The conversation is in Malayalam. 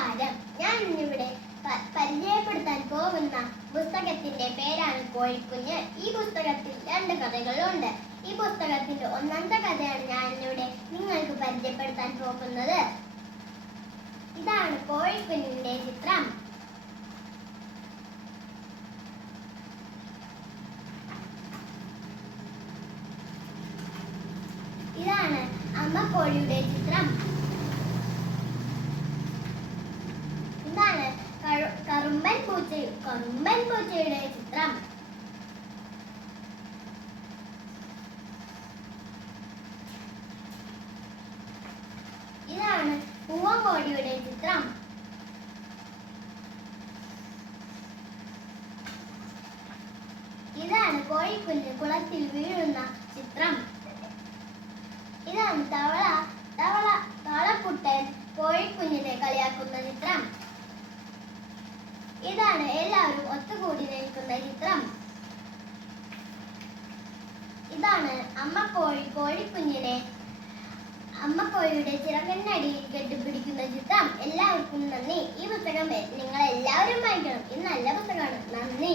നമസ്കാരം. ഞാൻ ഇന്നിവിടെ പരിചയപ്പെടുത്താൻ പോകുന്ന പുസ്തകത്തിന്റെ പേരാണ് കോഴിക്കുഞ്ഞ്. ഈ പുസ്തകത്തിൽ 2 കഥകളുണ്ട്. ഈ പുസ്തകത്തിന്റെ ഒന്നാമത്തെ കഥയാണ് ഞാൻ ഇന്നിവിടെ നിങ്ങൾക്ക് പരിചയപ്പെടുത്താൻ പോകുന്നത്. ഇതാണ് കോഴിക്കുഞ്ഞിന്റെ ചിത്രം. ഇതാണ് അമ്മ കോഴിയുടെ ചിത്രം. ഇതാണ് കറുമ്പൻ പൂച്ചയുടെ ചിത്രം. ഇതാണ് പൂവങ്കോഴിയുടെ ചിത്രം. ഇതാണ് കോഴിക്കുഞ്ഞ് കുളത്തിൽ വീഴുന്ന ചിത്രം. ഇതാണ് തവളക്കുട്ടൻ കോഴിക്കുഞ്ഞിനെ കളിയാക്കുന്ന ചിത്രം. ഇതാണ് എല്ലാവരും ഒത്തുകൂടി നിൽക്കുന്ന ചിത്രം. ഇതാണ് അമ്മ കോഴിയുടെ ചിറകന്നടിയിൽ കെട്ടിപ്പിടിക്കുന്ന ചിത്രം. എല്ലാവർക്കും നന്ദി. ഈ പുസ്തകം നിങ്ങൾ എല്ലാവരും വായിക്കണം. ഇത് നല്ല പുസ്തകമാണ്. നന്ദി.